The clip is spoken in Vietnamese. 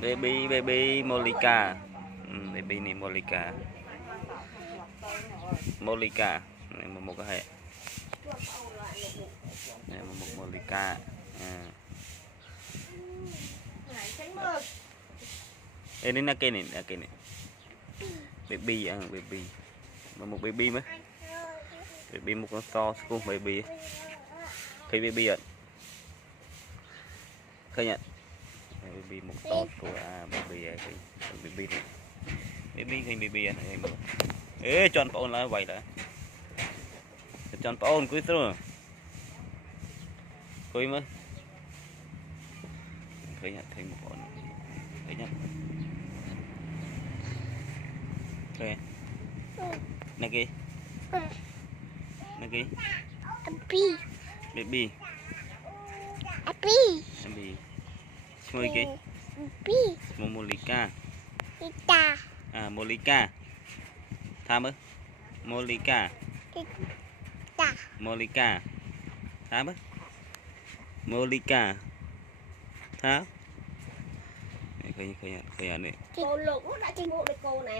baby Molika. Baby này Molika. Molika này một cái hệ này một Molika. Đây là cái này baby baby mà một baby mấy baby một con to cùng baby thấy baby ạ khơi nhận baby một to của baby này baby baby này ê chọn phone là vậy đó chọn phone cuối rồi cuối mới khơi nhận thấy một con khơi nhận khơi này kia baby baby baby ngồi kia Molika Molika tham ơi Molika Molika tham ơi Molika tham khơi nhận này cô lượng đã chinh phục được cô này.